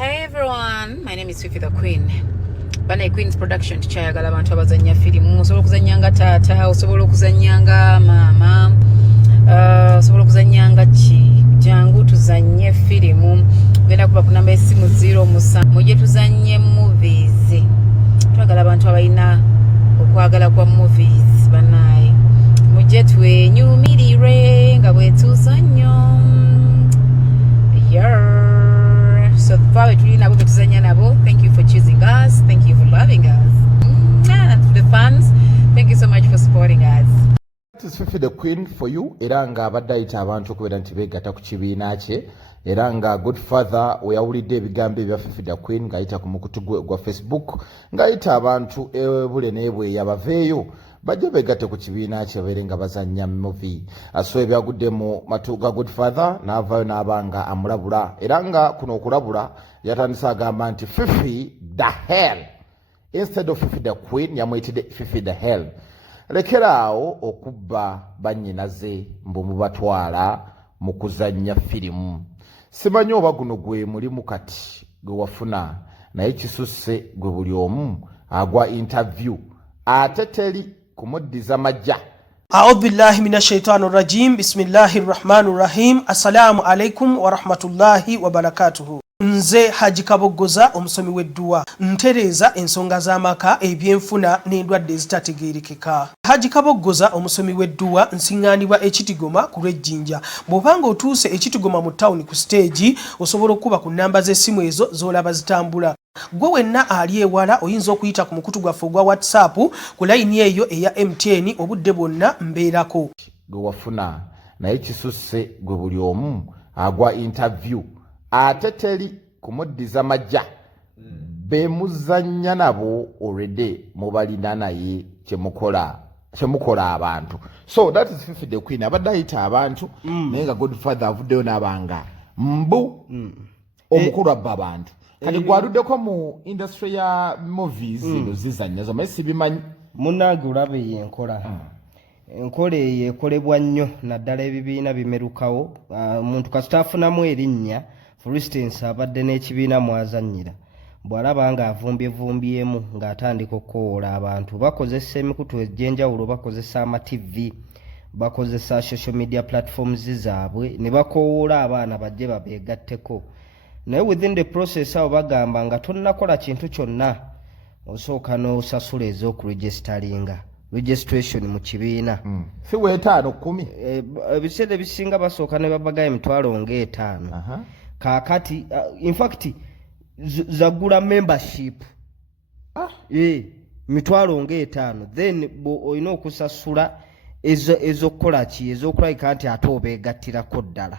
Hey everyone, my name is Fifi the Queen. Baana Queen's production tukyayagala abantu abazanya firimu. Osobola okuzanyanga taata, osobola okuzanyanga mama, osobola okuzanyanga ki. Jangu tuzanye firimu. Genda kuba ku namba esimu 07 mujje tuzanye movies. Twagala abantu abalina okwagala kwa movies banaye. Mujje twenyumirire nga bwe tuzanyo. So far thank you for choosing us, thank you for loving us, and for the fans, thank you so much for supporting us. This is Fifi the Queen for you. Eranga abadde ayita abantu okubeera nti beegatta ku kibiina kye era nga good father weyawulidde ebigambo ebya Fifi the Queen ng'ayita ku mukutu gwa Facebook ng'ayita abantu ebule n'ebweya baveeyo bajja beegatte ku kibiina kye babeere nga bazannya movie. So ebyagudde mu matu ga good father n'avaayo n'abanga amulabula era nga kuno okulabula yatandise agamba nti Fifi the hell instead of Fifi the Queen yamuyitidde Fifi the hell. Lekeraawo okubba bannyinaze mbu mubatwala mu kuzannya firimu. Simanyi oba guno gwe mulimu kati gwe wafuna naye kisusse gwe buli omu agwa interview ate teri kumuddiza majja. A'udhu billahi minash shaitani rajim. Bismillahir rahmanir rahim. Assalamu alaikum wa rahmatullahi wa barakatuhu. Nze Haji Kabogoza omusomi w'edduwa ntereza ensonga z'amaka ebyenfuna n'endwadde ezitategeerekeka. Haji Kabogoza omusomi w'edduwa nsiŋŋaanibwa ekitigoma ku lw'ejjinja. Bw'obanga otuuse ekitigoma mu ttawuni ku stage osobola okuba ku nnamba z'essimu ezo z'olaba zitambula. Gwe wenna ali ewala oyinza okuyita ku mukutu gwaffe ogwa WhatsApp ku layini eyo eya MTN obudde bwonna mbeerako. Gwe wafuna naye kisusse gwe buli omu agwa interview ate teri kumuddiza majja. Bemuzannya nabo already mubalina naye kyemukola abantu. So that is Fifi the Queen abadde ayita abantu naye nga Godfather avuddeyo n'abanga mbu omukulu abba abantu. Kati gwaluddeko mu industry ya movies zino zizannya zo mesi bimanyi munange olabe yenkola enkola eyo ekolebwa nnyo naddala ebibiina bimerukawo omuntu kasita afunamu erinnya for instance abadde n'ekibiina mwazannyira bw'alaba nga avumbyevumbyemu ng'atandika okukoola abantu bakozesa emikutu egy'enjawulo bakozesa ama-TV bakozesa social media platforms zaabwe ne bakoowoola abaana bajje babeegatteko. Naye within the process awo bagamba nga tonnakola kintu kyonna osooka n'osasula ez'okuregisteringa registration mu kibiina si weetaano 10 ebiseera ebisinga basooka ne babagayo emitwalo nga 5 kaakati in fact zagula membership mitwalo nga 5 then olina okusasula ez'okukola ki ez'okulabika nti ate obeegattirako ddala.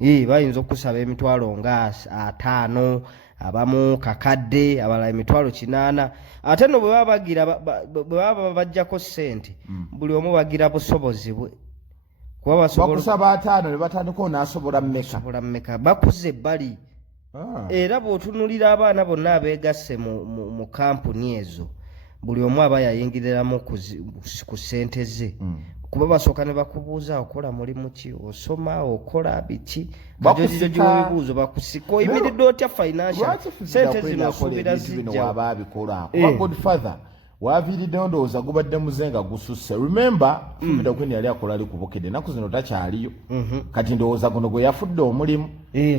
Bayinza okusaba emitwalo nga 5 abamu kakadde abalala emitwalo 8 ate no bwe baba bajjako ssente buli omu bagira busobozi bwe kuba bakusaba 5 ne batandika onaasobola mmeka bakuze bali era bw'otunulira abaana bonna abeegasse mu kampuni ezo buli omu aba yayingiriramu ku ssente ze kuba basooka ne bakubuuza okola mulimu ki osoma okola biki kajojijo gibibuuzo bakusika oyimiridde otya financial sente zino osuubira zijja wababikola kuba Godfather waviiriddeyo ndowooza gubadde muzenga gususse. Remember Fifi the Queen yali akola ali kubukedde ennaku zino takyaliyo kati ndowooza guno gwe yafudde omulimu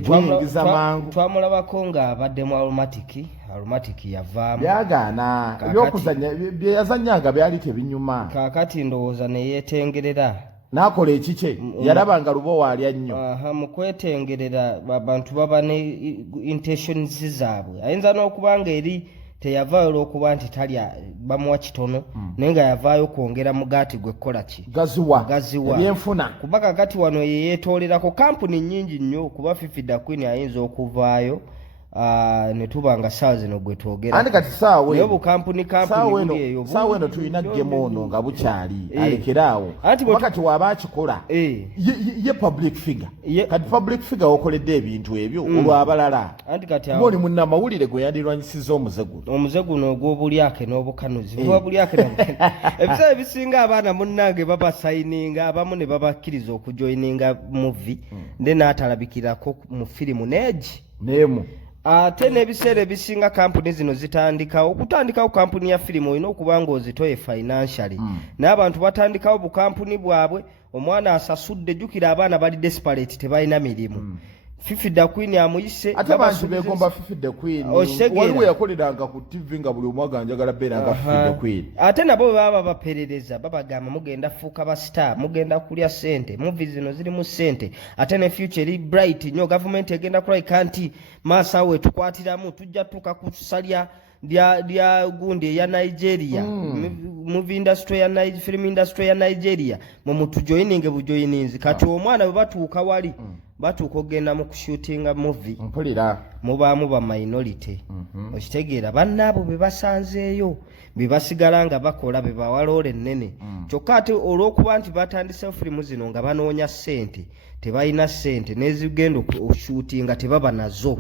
twayingiza mangu twamulabako ng'abadde mu aromatic yavaamu byagaana ebyokuzanya bye yazannyanga byali tebinyuma kaakati ndowooza ne yeetengerera n'akola ekikye yalabanga lubo waalya nnyo mu kwetengerera abantu baba ne intentions zaabwe ayinza n'okuba nga eri teyavaayo olw'okuba nti talya bamuwa kitono naye nga yavaayo kwongera mugaati gwe kukola ki gaziwa ebyenfuna kuba kakati wano yeyeetoolerako kampuni nnyingi nnyo kuba Fifi the Queen ayinza okuvaayo ne tuba nga saawa zino gwe twogera andi kati saawa bukampuni eyo saawa eno tulina ggemu ono nga bukyali alekeraawo wakati waaba akikola ye public figure kati public figure okoledde ebintu ebyo olw'abalala oli munnamawulire gwe yandirwanyisiza omuze guno ogw'obulyake n'obukanuzi ebiseera ebisinga abaana munnange babasayininga abamu ne babakkiriza okujoyininga movie nde n'atalabikirako mu firimu neegi neemu ate n'ebiseera ebisinga kampuni zino zitandikawo okutandikawo kampuni ya firimu olina okuba ng'ozitoye financially n'abantu batandikawo bukampuni bwabwe omwana asasudde jjukira abaana bali desperate tebalina mirimu Fifi da Queen amuyise ate abantu begomba Fifi da Queen waliwo yakoleranga ku TV nga buli omwaga anjagala beera nga Fifi da Queen ate nabo baba baperereza babagamba mugenda fuuka ba star mugenda kulya sente movie zino ziri mu sente ate ne future eri bright nnyo government egenda kulabika nti maaso awo etukwatiramu tujja tuka kusalya lya gundi eya Nigeria movie industry ya film industry ya Nigeria mu tujoininge bujoininzi kati omwana bwe batuuka wali batuuka ogenda mu kushootinga movie mpulira mubaamu ba minority okitegeera bannaabo be basanzeeyo be basigala nga bakola be bawaloole ennene kyokka ate olw'okuba nti batandisewo firimu zino nga banoonya ssente tebalina ssente n'ezigenda okushootinga tebaba nazo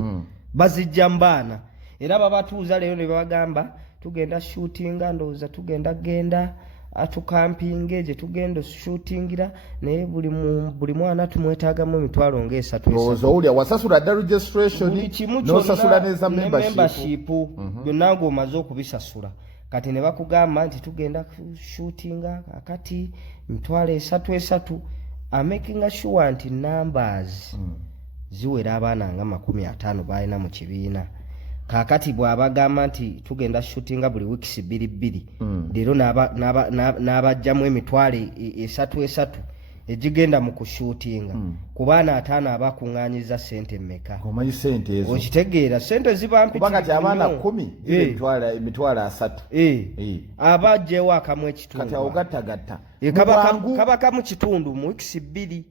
bazijja mbaana era babatuuza leero ne babagamba tugenda shootinga ndowooza tugenda genda atukampinge gye tugenda shootingira naye buli mwana tumwetaagamu emitwalo nga3 owulya wasasula dda registration n'osasula neza membership byonna ng'omaze okubisasula kati ne bakugamba nti tugenda shootinga akati mitwalo 3 amaking sure nti numbers ziwera abaana nga 50 balina mu kibiina kakati bw'abagamba nti tugenda shootinga buli weeks 2 leero n'abajjamu emitwalo 3 egigenda mu kushootinga ku baana 5 abakuŋŋaanyiza ssente mmeka omanyi ssente ezo okitegeera ssente ziba mpitirivu kati abaana 10 emitwalo 3 abajjewo akamu ekitundu kati awogattagatta kaba kamu kitundu mu weeks 2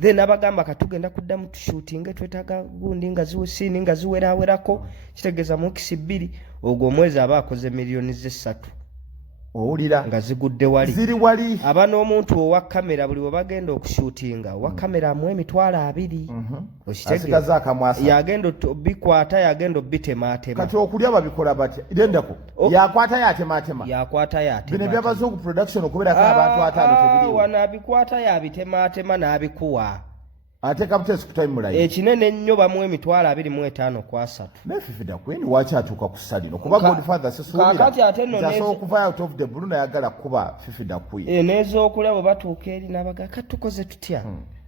then abagamba katugenda kuddamu tushootinge twetaaga gundi nga ziwesini nga ziwerawerako kitegeeza mu weeks 2 ogwo omwezi aba akoze miliyoni 3 owulira nga zigudde wali ziri wali aba n'omuntu owa kamera buli we bagenda okushootinga owa kamera amuwa emitwalo 2 asigaza akamwasa yagenda bikwata yagenda bitemaatema kati okulya babikola batya irendako yakwata yatematema yakwata yatema bino by'abazungu production okubeerako abantu 5 tebiriwo wanabikwata yabitemaatema n'abikuwa ate kaputesi kutayimulayo ekinene ennyo bamuwa emitwalo 25 ku 3 ne Fifi da Queen waki atuuka ku ssalino kuba Godfather sesuubira okuva out of the blue nayagala kuba Fifi da Queen n'ez'okulya bwe batuuka eri n'abaga kati tukoze tutya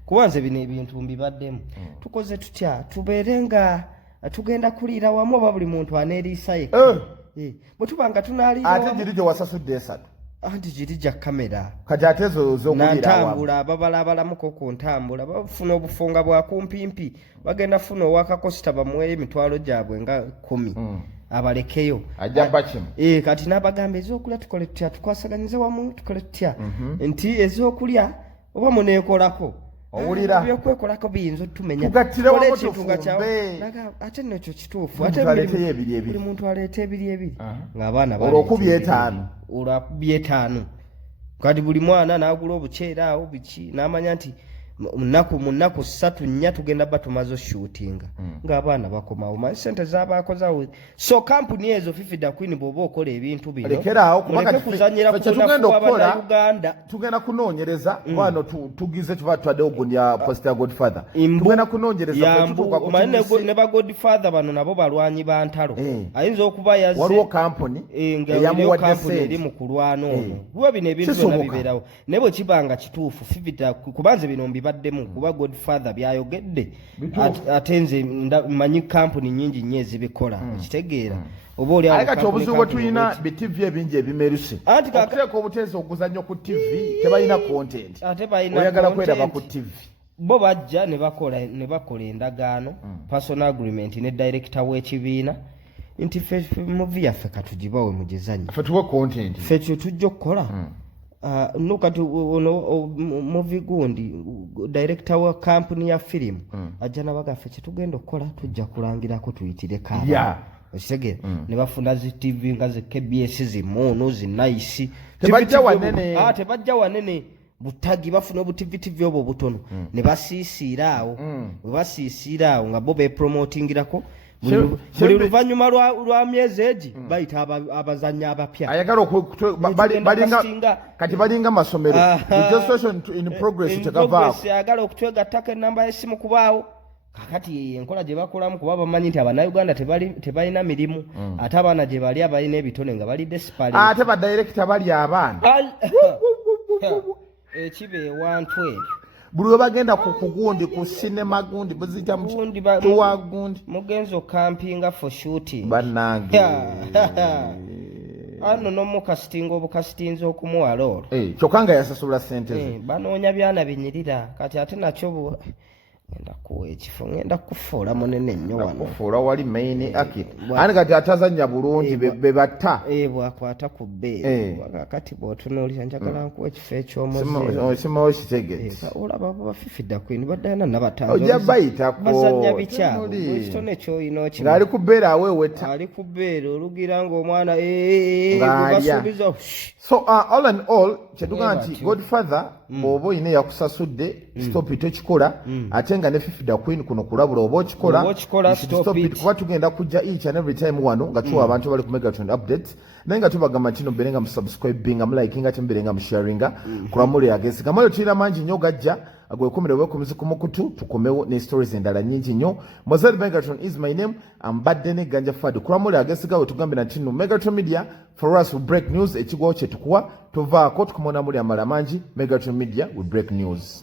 kuba nze bino ebintu mbibaddemu tukoze tutya tubeere nga tugenda kuliira wamu oba buli muntu aneeriisa yekka bwe tuba nga tunaaliira ate giri gye wasasudde 3 anti giri gya kamera kati ate nantambula ababalabalamuko ku ntambula bafuna obufunga bwa kumpimpi bagenda funa owakakosita bamuweeyo emitwalo gyabwe nga 10 abalekeyo ajjamba kimu kati n'abagamba ez'okulya tukole tutya tukwasaganyize wamu tukole tutya nti ez'okulya oba muneekolako owulira byokwekolako biyinza otumenya ate nekyo kituufu buli muntu aleeta 2 ng'abaana olwokubye 5 olwakubye 5 kati buli mwana n'agula obuceera awo biki n'amanya nti mu nnaku 3-4 tugenda batumaze shootinga ng'abaana bakomawo manyi ssente z'abaakozawo so kampuni ezo Fifi da Queen bw'oba okola ebintu bino lekerawo muleke kuzanyira kunakuba Uganda tugenda kunoonyereza wano tugize kiva twaddewo gundi ya posta Godfather tugenda kunoonyereza ne ba Godfather bano nabo balwanyi ba ntalo ayinza okuba yazze waliwo kampuni eyamuwadde ssente eri mu kulwana ono kuba bino ebintu byonna bibeerawo ne bwe kibanga kituufu Fifi da kubanze bino baddemu kuba Godfather byayogedde ate nze manyi kampuni nyingi nnyo ezibikola kitegeera oba oli kati obuzibu bwe tulina bitivi ebingi ebimeruse okuteeka obuteezi okuzannyo ku TV tebalina content oyagala kweraba ku TV bo bajja ne bakola endagaano personal agreement ne director w'ekibiina nti movie yaffe katugibawe mugizannyo ffe tuwe content ffe kyo tujja okukola nukati movie gundi director wa company ya film ajja nabagaffe kyetugenda okukola tujja kulangirako tuyitire kaaba okitegeera ne bafuna zi TV nga ze KBS zimono zinaisi tebajja wanene tebajja wanene butagi bafuna obutivitivi obwo butono ne basiisiira awo bwe basiisiira awo nga bo bepromotingirako buli luvannyuma lwa myezi egi bayita abazannyi abapya ayagala kati balinga masomero registration in progress tekavaako ayagala okutwegattako ennamba y'essimu kubaawo kakati enkola gye bakolamu kuba bamanyi nti Abannayuganda tebalina mirimu ate abaana gye bali abalina ebitone nga bali desperate ate badirekita bali abaana ekiba ewantu ebyo buli we bagenda ku kugundi ku sinema gundi buzita tuwa gundi mugenzo campinga for shooting bannange ano n'omukasitinga obukasitinza okumuwala olwo kyokka nga yasasula ssente ze banoonya byana binyirira kati ate nakyo ngenda kuwa ekifo ngenda kufuula munene nnyo wano kufuula wali main akit ani kati atazannya bulungi be batta bwakwata ku bbeeri kakati bw'otunuulira njagala nkuwa ekifo ekyomuzimu kitegezi olaba Fifi the Queen baddayana nabatanzi ojja bayitako bazannya bikyabo ekitone ky'olina okimu ng'ali ku bbeeri aweweta ali ku bbeeri olugira ng'omwana basuubiza so all and all kyetugaa nti Godfather bw'oba oyina yakusasudde stop it okikola ate nga ne Fifi the Queen kuno kulabula oba okikola stop it kuba tugenda kujja each and every time wano nga tuwa abantu bali ku Megatron updates naye nga tubagamba nti no mbeere nga musubscribinga mulikinga ate mbeere nga musharinga kulamule agezi gamayo tulina mangi nnyo gajja agwekumire wekumizi ku mukutu tukomewo ne stories endala nyingi nnyo Mozart Megatron is my name ambadde ne ganja fad kulamule agezi gawe tugambe nti no Megatron Media for us will break news ekigwawo kye tukuwa tuvaako tukumona muli amala mangi Megatron Media will break news